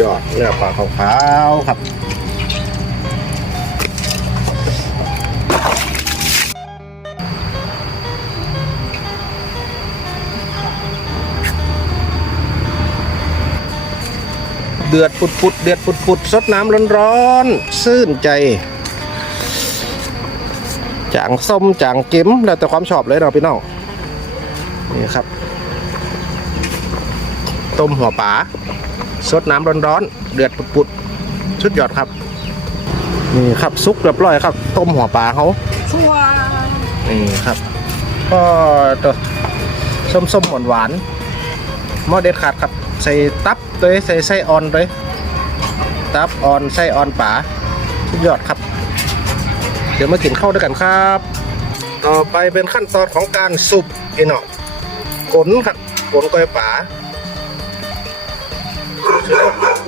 ยอดเนื้อปลาขาวๆครับเดือดปุดๆเดือดปุดๆสดน้ำร้อนๆซื่นใจ จางส้มจางเก็มแล้วแต่ความชอบเลยเนาะพี่น้องนี่ครับ ต้มหัวปลา สดน้ำร้อนๆเดือดปุดๆชุดยอดครับ นี่ครับซุกเรียบร้อยครับ ต้มหัวปลาเขาชัวนี่ครับ ก็ตัวส้มๆหวานๆหม้อเด็ดขาดครับ ใส่ตับด้วยใส่ไส้อ่อนด้วยตับอ่อนไส้อ่อนป่าสุดยอดครับ เดี๋ยวมากินข้าวด้วยกันครับ ต่อไปเป็นขั้นตอนของการสุบพี่น้องกลนครับกลนก้อยป่า Oh,